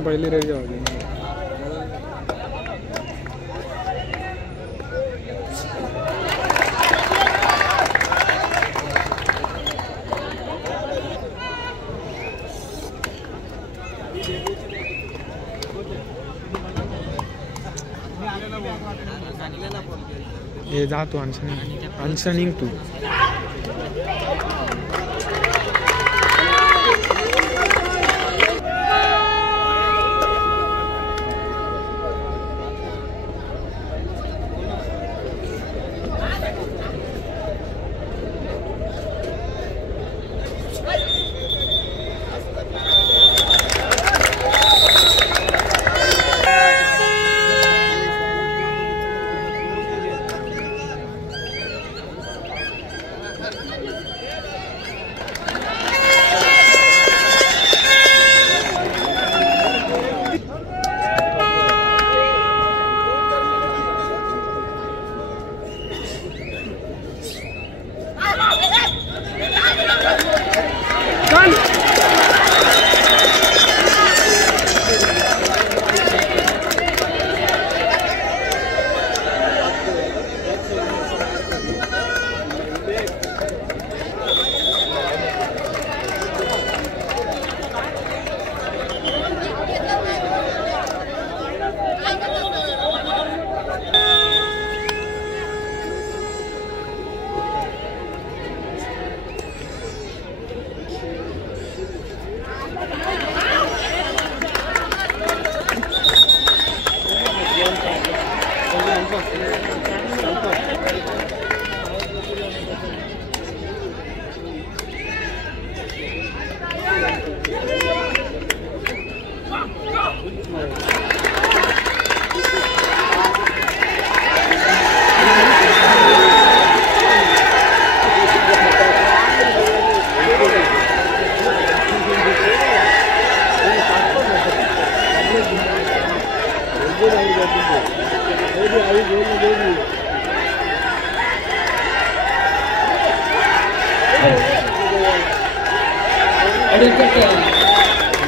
पण पहिली रेडी होती ये जातो अनशनिंग तू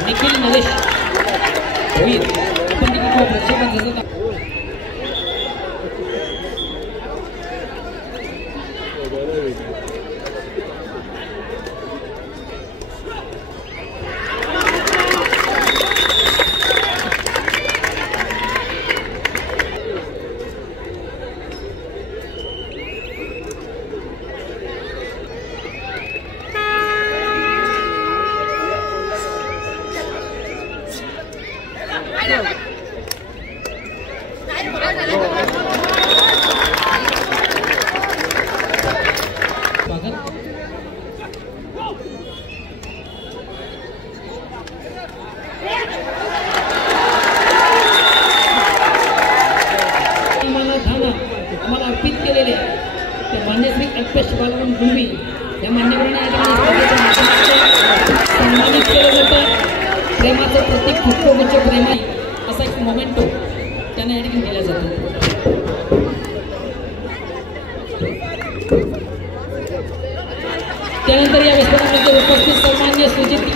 निखिल नरेश होईल आपण प्रक्षेपण आम्हाला अर्पित केलेले ते मान्यश्री अल्पेश बालराम गुळवी या मान्यवरांना सन्मानित केलं जातं. प्रेमाचं प्रतीक पुष्पगुच्छ प्रेमा असा एक मोमेंटो त्यांना या ठिकाणी दिला जातो. त्यानंतर या व्यासपीठामध्ये उपस्थित सन्मान्य सुजित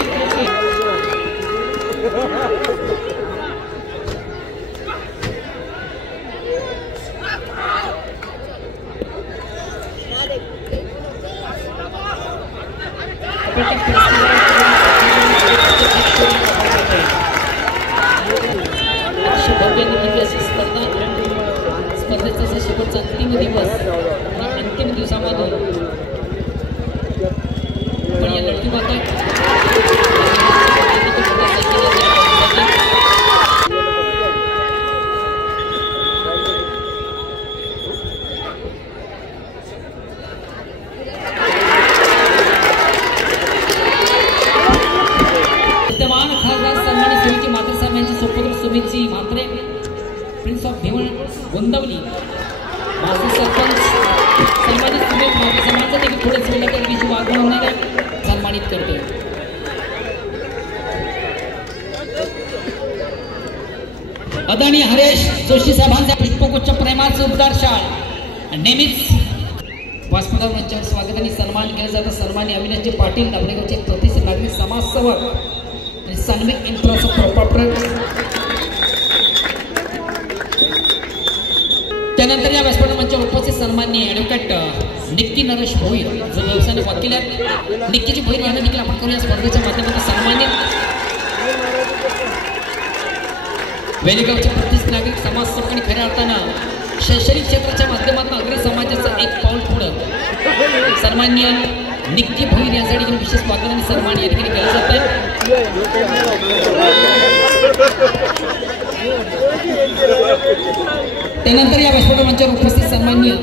स्पर्धेचा शेवटचा अंतिम दिवस आणि अंतिम दिवसामधून आपण या लढती पाहतात. विद्यमान खासदार सन्मानित सुमित म्हात्रे साहेब यांचे सुपुत्र सुमितजी म्हात्रे प्रिन्स ऑफ भिवण गोंदवली माजी सरपंच सन्मानित सुमित म्हात्रे साहेबांचं देखील थोडेच वेळ लागेल विषय वागवणारे सन्मानित करते. आदरणीय हरेश जोशी साहेबांचा पुष्पगुच्छ प्रेमाचं उबदार शाल नेहमीच व्यासपीठावर मंचावर स्वागत आणि सन्मान केलं जातं. सन्माननीय अविनाशजी पाटील दाभडेगावचे प्रतिष्ठित नागरिक समाजसेवक आणि Sunbeam Infra's proprietor. त्यानंतर या व्यासपीठ मंचावर उपस्थित सन्माननीय ॲडव्होकेट निक्की नरेश भोईर जो व्यवसायाने वकील आहेत. निक्कीची भोईर यांना देखील आपण करूया स्पर्धेच्या माध्यमातून सन्मानित. वेलेगावचे प्रतिष्ठित नागरिक समाज सेवक आणि खऱ्या अर्थानं शैक्षणिक क्षेत्राच्या माध्यमातून अग्र समाजाचं एक पाऊल पुढं सन्माननीय निक्की भोईर यांसाठी देखील विशेष स्वागत आणि सन्मान या ठिकाणी केलं जात आहे. त्यानंतर या व्यासपीठ मंचावर उपस्थित सन्माननीय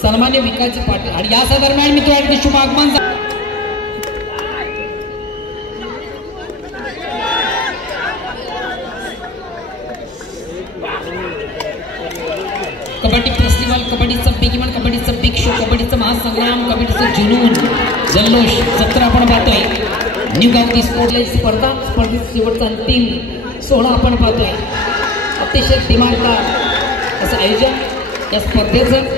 सन्मान्य विकासजी पाटील आणि या दरम्यान मी तुझ्या शुभ आगमन कबड्डी फेस्टिवल, कबड्डीचा बिग इव्हेंट, कबड्डीचा बिग शो, कबड्डीचा महासंग्राम, कबड्डीचा जुनून जल्लोष जत्रा आपण पाहतोय. न्यू गावठी स्पर्धा स्पर्धेत शेवटचा अंतिम सोहळा आपण पाहतोय. अतिशय दिमागदार असं आयोजन या स्पर्धेचं.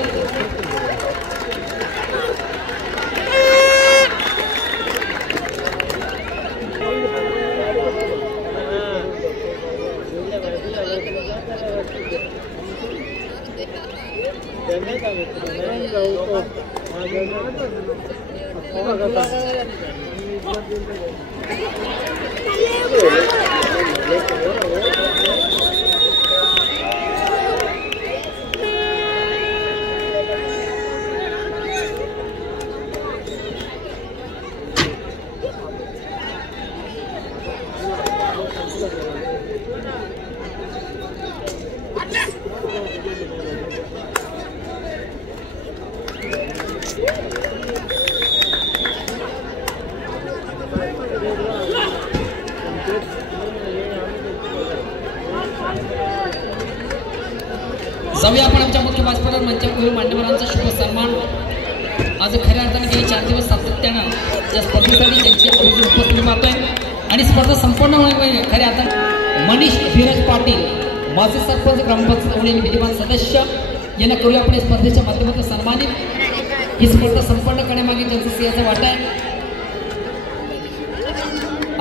जाऊया आपण आमच्या मुख्य व्यासपीठावर मंचावर मान्यवरांचा शुभ सन्मान. आज खऱ्या अर्थाने गेली 4 दिवस सातत्यानं या स्पर्धेसाठी त्यांची आवर्जून उपस्थिती पाहतोय आणि स्पर्धा संपन्न होण्यामुळे खऱ्या अर्थाने मनीष धीरज पाटील माजी सरपंच ग्रामपंचायत आणि विद्यमान सदस्य यांना करूया आपण स्पर्धेच्या माध्यमातून सन्मानित. ही स्पर्धा संपन्न करण्यामागे त्यांचा सिंहाचा वाटा आहे.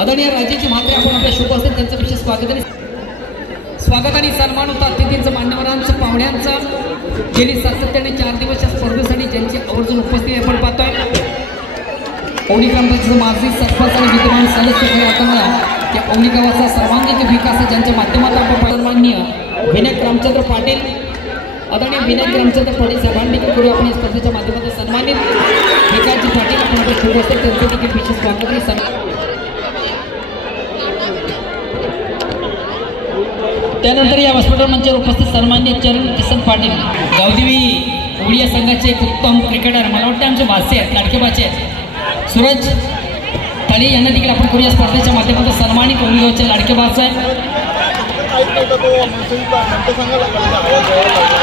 आदरणीय राजेजी म्हात्रे आपण आपल्या शुभ असतील त्यांचं विशेष स्वागत आणि सन्मान होता. अतिथींचं, मान्यवरांचं, पाहुण्यांचं गेली सातत्याने 4 दिवस या स्पर्धेसाठी ज्यांची आवर्जून उपस्थिती आपण पाहतोय. पवनी ग्रामपंचायत माजी सरपंच आणि विद्यमान सदस्य या पवनी गावाचा सर्वांगीण विकास ज्यांच्या माध्यमातून आपण सन्माननीय विनायक रामचंद्र पाटील आदरणीय विनायक रामचंद्र पाटील साहेबांनी देखील करू आपण स्पर्धेच्या माध्यमातून सन्मानित. विकासजी पाटील आपण आपल्या शुभ असतील त्यांचं देखील विशेष स्वागत आणि सन्मान. त्यानंतर या व्यासपीठ मंचावर उपस्थित सन्माननीय चरण किसन पाटील गावदेवी ओडिया संघाचे एक उत्तम क्रिकेटर, मला वाटतं आमचे भाचे आहेत, लाडके भाचे आहेत, सूरज पाले यांना देखील आपण करू या स्पर्धेच्या माध्यमातून सन्मानित. ओडियाचे लाडके भाचे आहेत.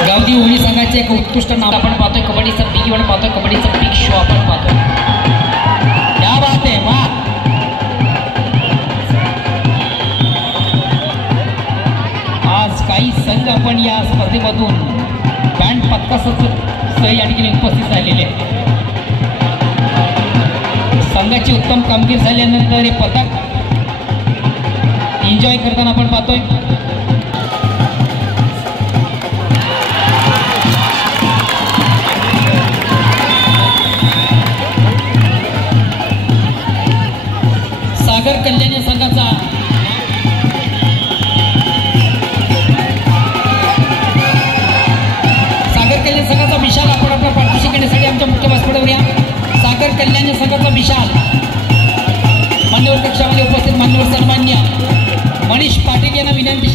गावदेवी ओडी संघाचे एक उत्कृष्ट नाव आपण पाहतोय. कबड्डीचा बिग इव्हेंट पाहतोय, कबड्डीचा बिग शो आपण पाहतोय. क्या बात आहे, वा. काही संघ आपण या स्पर्धेमधून बँड पथकासह या ठिकाणी उपस्थित झालेले आहेत. संघाची उत्तम कामगिरी झाल्यानंतर हे पथक एन्जॉय करताना आपण पाहतोय. सागर कल्याण संघाचा संघाचा विशाल आपण आपल्या पाठीशी घेण्यासाठी आमच्या मुख्य व्यासपीठावर या. सागर कल्याण संघाचा विशाल मान्यवर कक्षामध्ये उपस्थित मान्यवर सन्मान्य मनीष पाटील यांना विनंती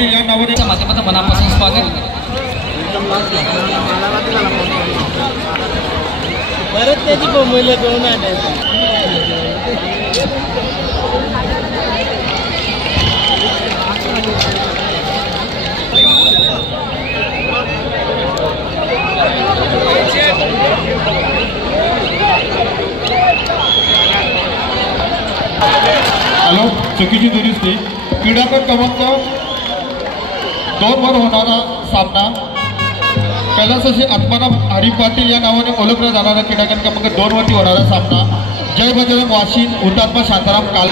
पाटील या नावाने च्या माध्यमातून मनापासून स्वागत. परत त्याची बोंबले घेऊन आले. हॅलो चुकीची दुरुस्ती. क्रीडापट क्रमांक 2 वर होणारा सामना कैलासाशी आत्माराम हरी पाटील या नावाने ओळखला जाणारा क्रीडागट क्रमांक 2 वरती होणारा सामना जय बजरंग वाशिम हुतात्मा शांताराम काल